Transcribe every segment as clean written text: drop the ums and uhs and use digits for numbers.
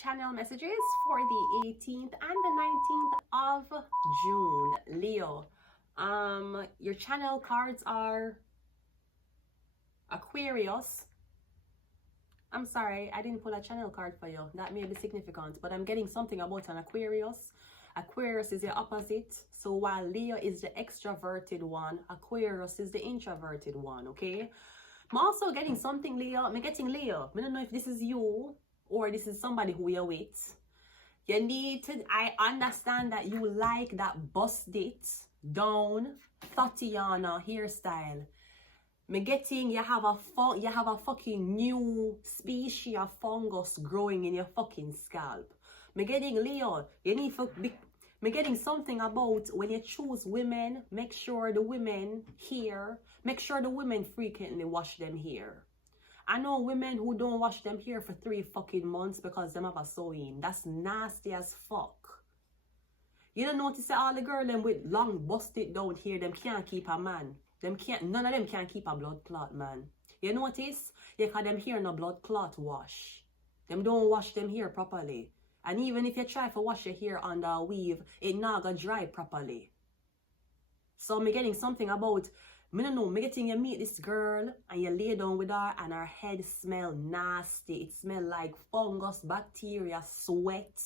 channel messages for the 18th and the 19th of June. Leo, your channel cards are Aquarius. I'm sorry, I didn't pull a channel card for you. That may be significant, but I'm getting something about an Aquarius. Aquarius is your opposite. So while Leo is the extroverted one, Aquarius is the introverted one, okay? I'm also getting something, Leo. I'm getting Leo. I don't know if this is you or this is somebody who you're with. You need to, I understand that you like that bust it down Tatiana hairstyle. Me getting you have a fucking new species of fungus growing in your fucking scalp. Me getting Leo, you need to be, me getting something about when you choose women, make sure the women here, make sure the women frequently wash them hair. I know women who don't wash them hair for 3 fucking months because them have a sewing. That's nasty as fuck. You don't notice that all the girls them with long busted down hair, them can't keep a man. None of them can keep a blood clot, man. You notice? Yeah, cause them hair no blood clot wash. Them don't wash them hair properly. And even if you try to wash your hair under a weave, it not gonna dry properly. So me getting something about, me don't know, me getting you meet this girl and you lay down with her and her head smell nasty. It smell like fungus, bacteria, sweat.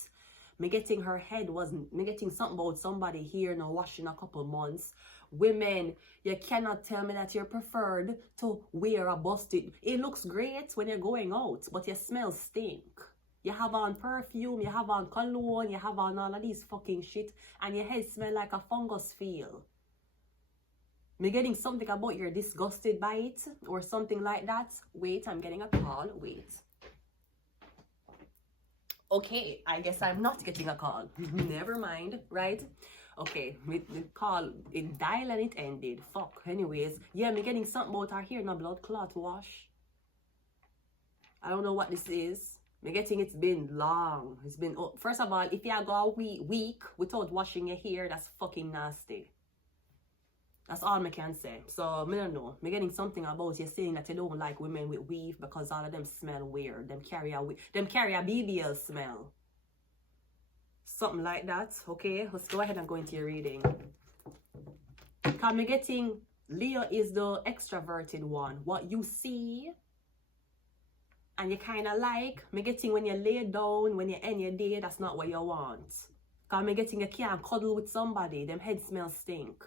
Me getting her head me getting something about somebody here now washing a couple months. Women, you cannot tell me that you're preferred to wear a busted. It looks great when you're going out, but you smell stink. You have on perfume, you have on cologne, you have on all of these fucking shit, and your head smell like a fungus feel. Me getting something about you're disgusted by it, or something like that. Wait, I'm getting a call. Wait. Okay, I guess I'm not getting a call. Never mind, right? Okay, the call, it dialed and it ended. Fuck. Anyways, yeah, me getting something about her hair in a blood clot wash. I don't know what this is. Me getting it's been long. It's been, first of all, if you go a week without washing your hair, that's fucking nasty. That's all me can say. So, me don't know. Me getting something about you saying that you don't like women with weave because all of them smell weird. Them carry a BBL smell. Something like that. Okay, let's go ahead and go into your reading. Because me getting Leo is the extroverted one. What you see and you kind of like, me getting when you lay down, when you end your day, that's not what you want. Because me getting you can't cuddle with somebody. Them head smells stink.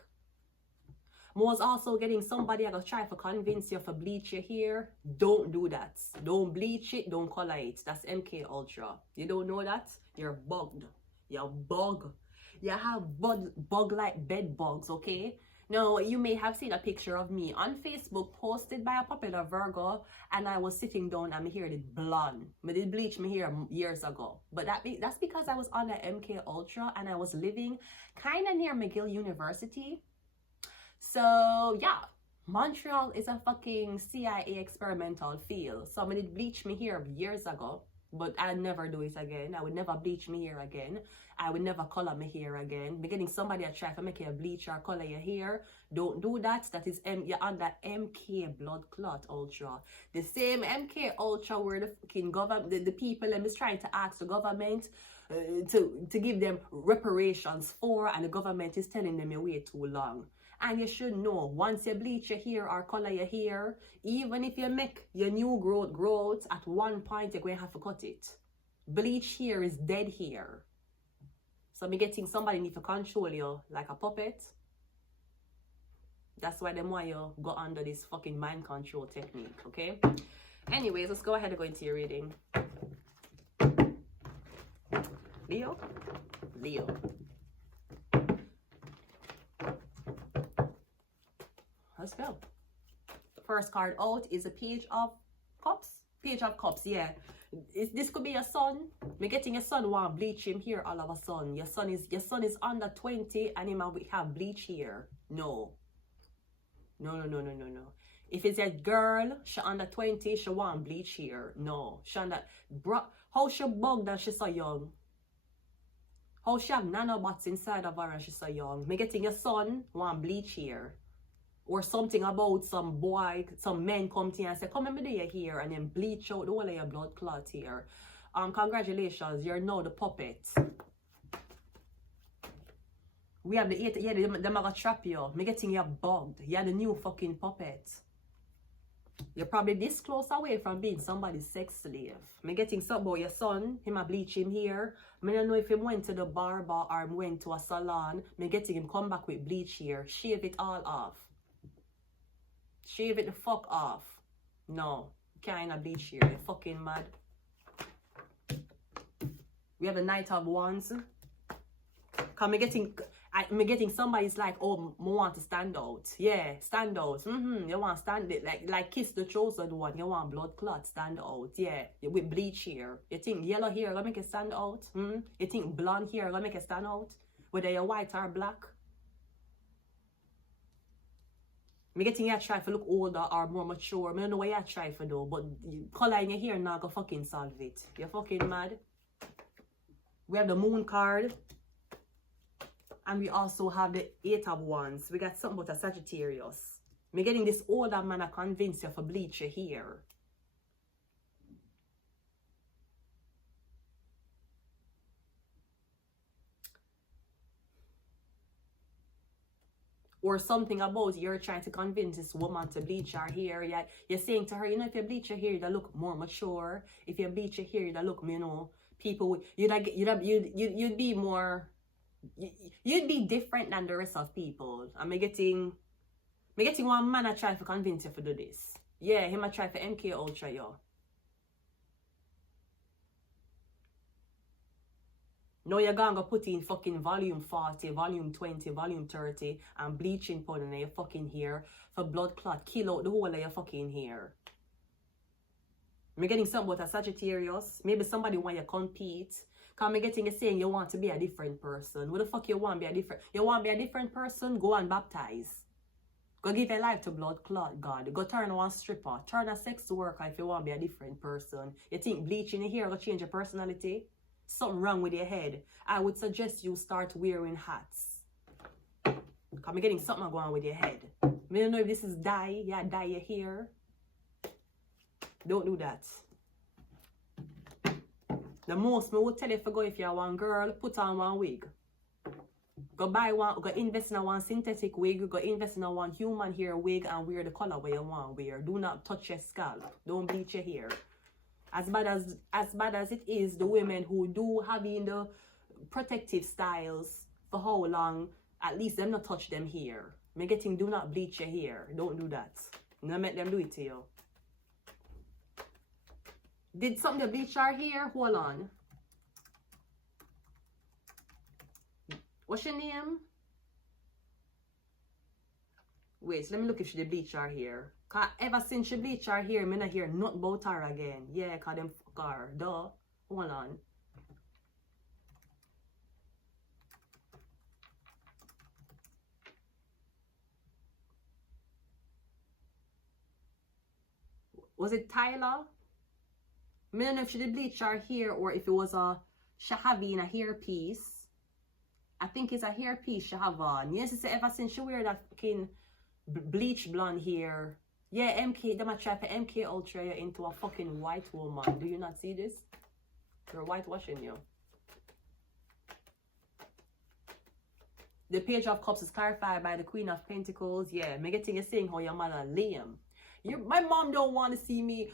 Was also getting somebody I gonna try to convince you to bleach your hair. Don't do that. Don't bleach it, don't color it. That's MK Ultra. You don't know that? You're bugged. You're bug. You have bug like bed bugs, okay? Now, you may have seen a picture of me on Facebook posted by a popular Virgo, and I was sitting down and my hair did blonde. I did bleach my hair years ago. But that's because I was on the MK Ultra and I was living kind of near McGill University. So yeah, Montreal is a fucking CIA experimental field. So I did bleach my hair years ago, but I'd never do it again. I would never bleach my hair again. I would never color my hair again. Beginning somebody a try to make you bleach or color your hair. Don't do that. That is you're under MK blood clot ultra. The same MK ultra where the fucking government, the people is trying to ask the government to give them reparations for, and the government is telling them you wait too long. And you should know, once you bleach your hair or color your hair, even if you make your new growth, at one point you're going to have to cut it. Bleach hair is dead hair. So I'm getting somebody need to control you like a puppet. That's why them want you go under this fucking mind control technique, okay? Anyways, let's go ahead and go into your reading. Leo? Leo. Let's go. The first card out is a Page of Cups. Page of Cups, yeah. This could be your son. We're getting your son want bleach him here all of a sudden. Your son is under 20 and he might have bleach here. No. No. If it's a girl, she under 20, she want bleach here. No. She under, how she bugged that she's so young? How she have nanobots inside of her and she's so young? Me getting your son want bleach here. Or something about some boy, some men come to you and say, come and do your hair and then bleach out the whole of your blood clot here. Congratulations, you're now the puppet. We have the 8, yeah, them are gonna trap you. Me getting you bugged. You're the new fucking puppet. You're probably this close away from being somebody's sex slave. Me getting something about your son, him a bleach him here. Me don't know if he went to the barber or went to a salon. Me getting him come back with bleach here. Shave it all off. Shave it the fuck off. No, can't bleach here. You're fucking mad. We have a Knight of Wands. Cause me getting somebody's like, oh, I want to stand out. Yeah, stand out. You want to stand it like kiss the chosen one. You want blood clot stand out. Yeah, with bleach here. You think yellow hair gonna make it stand out? You think blonde hair gonna make it stand out? Whether you're white or black. Me getting you try to look older or more mature. I don't know what you try for though, but color in your hair not gonna fucking solve it. You're fucking mad. We have the Moon card. And we also have the 8 of Wands. We got something about a Sagittarius. Me getting this older man to convince you for bleach your hair. Or something about you're trying to convince this woman to bleach her hair. You're saying to her, you know, if you bleach your hair, you'll look more mature. If you bleach your hair, you'll look, you know, people, you'd be more... You'd be different than the rest of people. And me getting one man I try to convince you to do this. Yeah, him I try for MK Ultra, yo. Now you're gonna put in fucking volume 40, volume 20, volume 30 and bleaching powder in your fucking hair for blood clot. Kill out the whole of your fucking hair. Me getting something about a Sagittarius. Maybe somebody want you to compete. Cause me getting you saying you want to be a different person. What the fuck you want to be a different? You want to be a different person? Go and baptize. Go give your life to blood clot God. Go turn on stripper. Turn a sex worker if you want to be a different person. You think bleaching your hair will change your personality? Something wrong with your head. I would suggest you start wearing hats. Cause me getting something going on with your head. Me don't know if this is dye. Yeah, dye your hair. Don't do that. The most me would tell you if you go, if you're one girl, put on one wig. Go buy one, go invest in a one synthetic wig, go invest in a one human hair wig and wear the color where you want to wear. Do not touch your scalp. Don't bleach your hair. As bad as it is, the women who do having the protective styles for how long, at least them not touch them hair. Me getting do not bleach your hair. Don't do that. No make them do it to you. Did something to bleach our hair? Hold on. What's your name? Wait, let me look if she did bleach her hair. Cause ever since she bleached her hair, me not hear nothing about her again. Yeah, cause them fuck her. Duh. Hold on. Was it Tyler? I don't know if she did bleach her hair or if it was a Shahavi a hair piece. I think it's a hair piece she have on. Yes, it's ever since she wear that fucking bleach blonde hair. Yeah, MK, them a try for MK Ultra you into a fucking white woman. Do you not see this? They're whitewashing you. The Page of Cups is clarified by the Queen of Pentacles. Yeah, me getting you saying how your mother Liam. My mom don't want to see me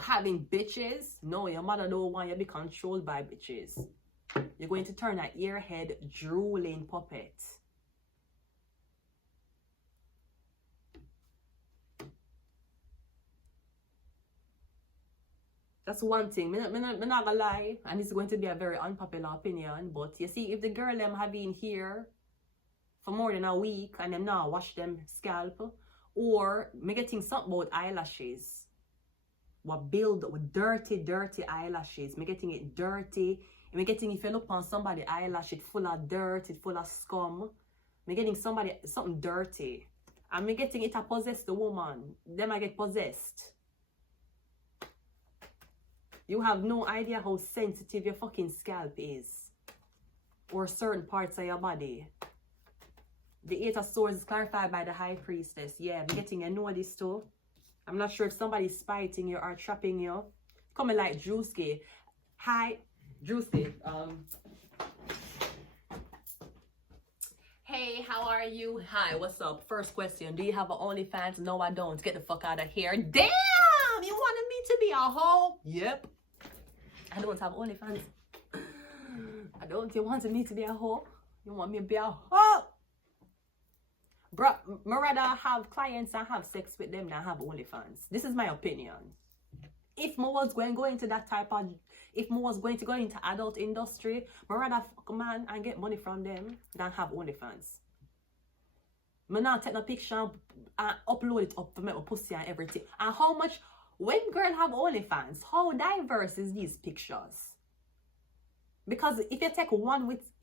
having bitches. No, your mother don't want you to be controlled by bitches. You're going to turn an earhead drooling puppet. That's one thing. Me not gonna lie, and it's going to be a very unpopular opinion. But you see, if the girl them have been here for more than a week and them now wash them scalp, or me getting something about eyelashes, what build with dirty eyelashes. Me getting it dirty. Me getting if you look on somebody eyelash, it full of dirt, it full of scum. Me getting somebody something dirty, and me getting it a possess the woman. Them I get possessed. You have no idea how sensitive your fucking scalp is. Or certain parts of your body. The 8 of Swords is clarified by the High Priestess. Yeah, I'm getting to know this too. I'm not sure if somebody's spiting you or trapping you. Coming like Drewski. Hi, Juicy. Hey, how are you? Hi, what's up? First question, do you have an OnlyFans? No, I don't. Get the fuck out of here. Damn! You wanted me to be a hoe? Yep. I don't have OnlyFans. I don't. You wanted me to be a hoe? You want me to be a hoe? Bruh, I'd rather have clients and have sex with them than have OnlyFans. This is my opinion. If I was going to go into that type of, if I was going to go into adult industry, I'd rather fuck a man and get money from them than have OnlyFans. I now take a picture and upload it up to make my pussy and everything. And how much, when girl have OnlyFans, how diverse is these pictures? Because if you take one with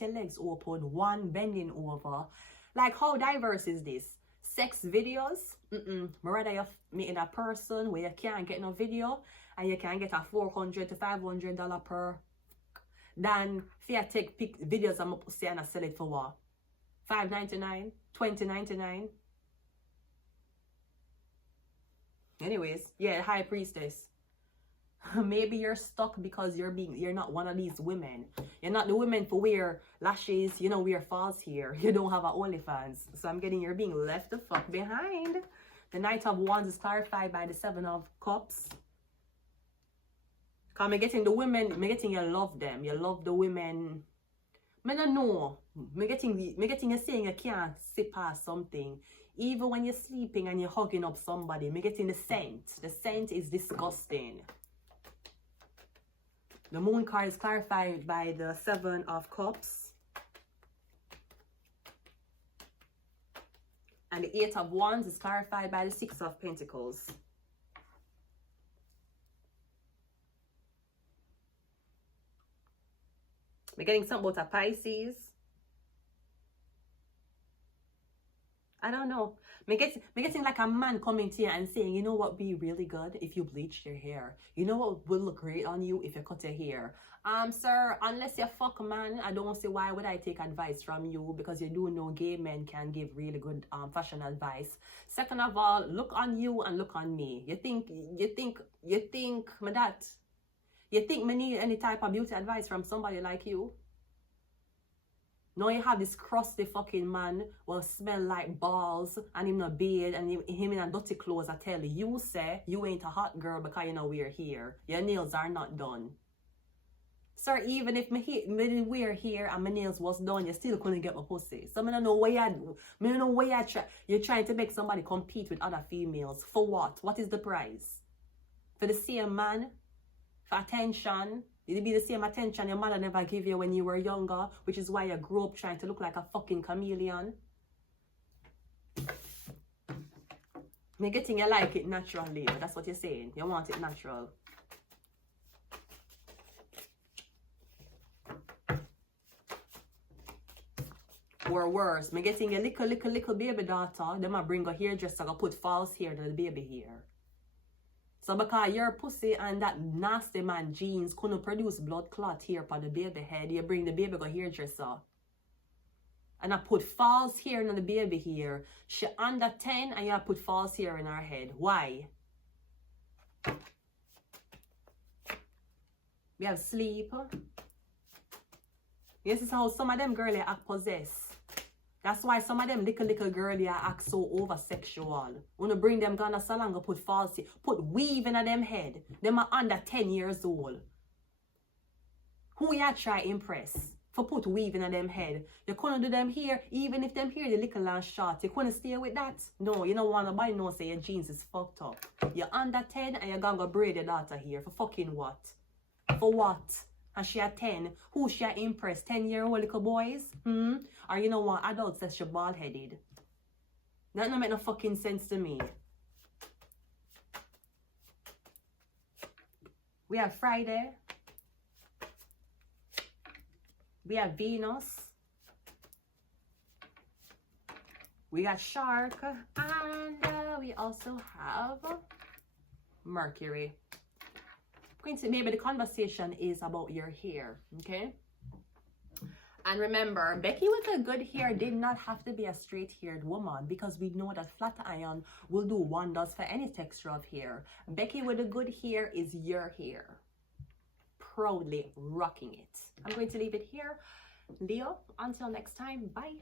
your legs open, one bending over, like how diverse is this? Sex videos? Rather you meeting a person where you can't get no video and you can get a $400 to $500 per, than if you take videos of my pussy and I sell it for what? $5.99, $20.99. Anyways, yeah, high priestess. Maybe you're stuck because you're not one of these women. You're not the women for wear lashes, wear false hair. You don't have an OnlyFans. So I'm getting you're being left the fuck behind. The Knight of Wands is clarified by the Seven of Cups. Cause I'm getting the women, I'm getting you love them. You love the women. I don't know. I'm getting you saying you can't sit past something. Even when you're sleeping and you're hugging up somebody, I'm getting the scent. The scent is disgusting. The Moon card is clarified by the Seven of Cups. And the Eight of Wands is clarified by the Six of Pentacles. We're getting something about a Pisces. I don't know. Me getting like a man coming to you and saying, you know what be really good if you bleach your hair. You know what will look great on you if you cut your hair. Sir, unless you fuck man, I don't see why would I take advice from you, because you do know gay men can give really good fashion advice. Second of all, look on you and look on me. You think me need any type of beauty advice from somebody like you? Now you have this crusty fucking man will smell like balls and him not bathe and him in a dirty clothes. I tell you, you say you ain't a hot girl because you know we're here. Your nails are not done. Sir, even if me wear here and my nails was done, you still couldn't get my pussy. So I don't know why you're trying to make somebody compete with other females. For what? What is the price? For the same man? For attention? It'll be the same attention your mother never gave you when you were younger, which is why you grew up trying to look like a fucking chameleon. You're getting you like it naturally. That's what you're saying. You want it natural. Or worse, me getting a little baby daughter, them a bring a hairdresser to put false hair to the baby hair. So because your pussy and that nasty man genes couldn't produce blood clot here on the baby head, you bring the baby go hairdresser. And I put false hair on the baby here. She under 10 and you put false hair in her head. Why? We have sleep. This is how some of them girls act possessed. That's why some of them little girls act so over-sexual. When you bring them gonna salon, put false, put weave in them head. Them are under 10 years old. Who you try impress? For put weave in them head. You couldn't do them here, even if them here the little and short. You couldn't stay with that. No, you don't want to buy no say your jeans is fucked up. You're under 10 and you're gonna braid your daughter here. For fucking what? For what? And she at 10. Who she impressed? 10-year-old little boys? Or you know what? Adults that she bald-headed. That don't make no fucking sense to me. We have Friday. We have Venus. We got Shark. And we also have Mercury. Maybe the conversation is about your hair, okay? And remember, Becky with the good hair did not have to be a straight-haired woman, because we know that flat iron will do wonders for any texture of hair. Becky with the good hair is your hair. proudly rocking it. I'm going to leave it here. Leo, until next time, bye.